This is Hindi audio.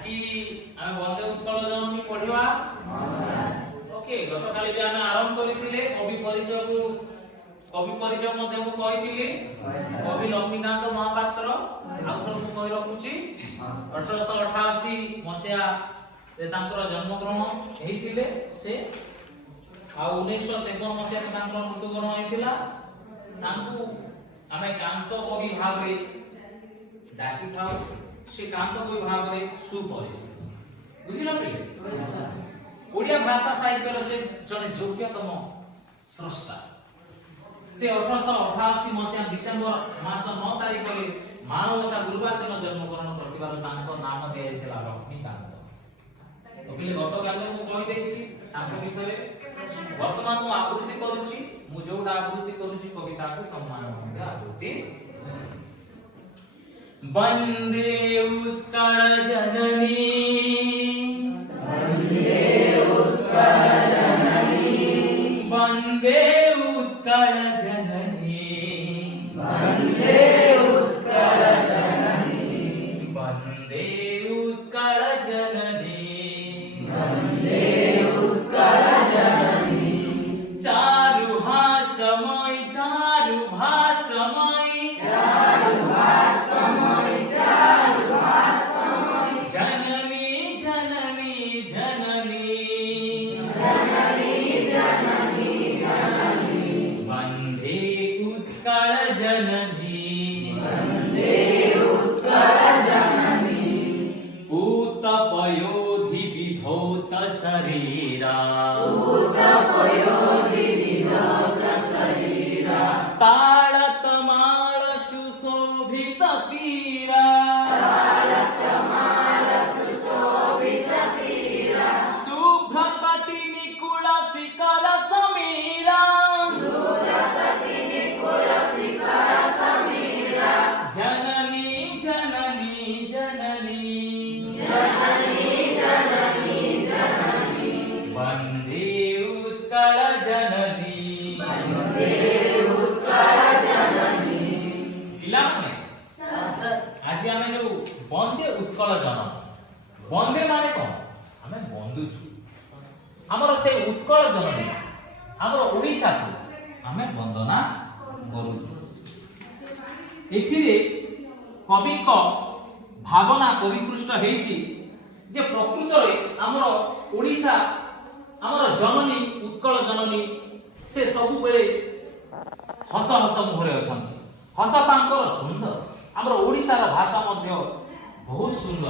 আজি আমি বন্দে উৎকল জননী পঢ়িবা ओके गत काली भी आमे आरंभ करितिले कवि परिचय मध्ये को कहितिले कवि लक्ष्मीकांत महापात्र आउथर को कहि रखुची 1888 मसिया रे तांकर जन्म ग्रहण हेतिले से आ 1953 मसिया रे तांकर मृत्यु ग्रहण हेतिला तांकू आमे कांत कवि भाव रे डाकी थाउ से कांत कवि भाव रे सुपरिचित बुझिला पेले ओडिया भाषा साहित्य से जने योग्यतम स्रष्टा से 1888 मसिया डिसेंबर मास 9 तारिख रे मानवसा गुरुवार दिन जन्म ग्रहण करथिबार तांको नाम दियाइथिला लक्ष्मीकांत तो पहिले गत काले को कहि देछि तांको विषय वर्तमान मु आवृत्ति करूची मु जोडा आवृत्ति करूची कविता को तम मान मध्ये आवृत्ति वंदे उत्कल जननी वंदे उत्कल जननी वंदे उत्कल जननी वंदे उत्कल जननी वंदे उत्कल जननी चारु भाषमय चारु भाषमय चारु भाषमय चारु भाषमय जननी जननी जननी जननी वंदे उत्कल जननी पूत पयोधि विधौत शरीरा पूत पयोधि विधौत शरीरा ताड़त माल सुशोभित तीरा ताड़त माल सुशोभित तीरा शुभ्र तटी निकुल शिखर समीरा शुभ्र तटी निकुल शिखर समीरा जननी जननी जननी जननी जननी जननी वंदे उत्कल जननी वंदे उत्कल जननी पिलाने आज आमे जो वंदे उत्कल जननी वंदे माने कोन आमे बंधु छु हमर से उत्कल जननी हमर ओडिसा को आमे वंदना करू एथिरे कवि को भावना परिपृष्ट हेछि जे प्रकृत रे हमर ओडिसा हमर जननी उत्कल जननी से सब बेले हस हस मुहरे अछंती हस तांकर सुंदर हमर ओडिसा रा भाषा मध्य बहुत सुंदर।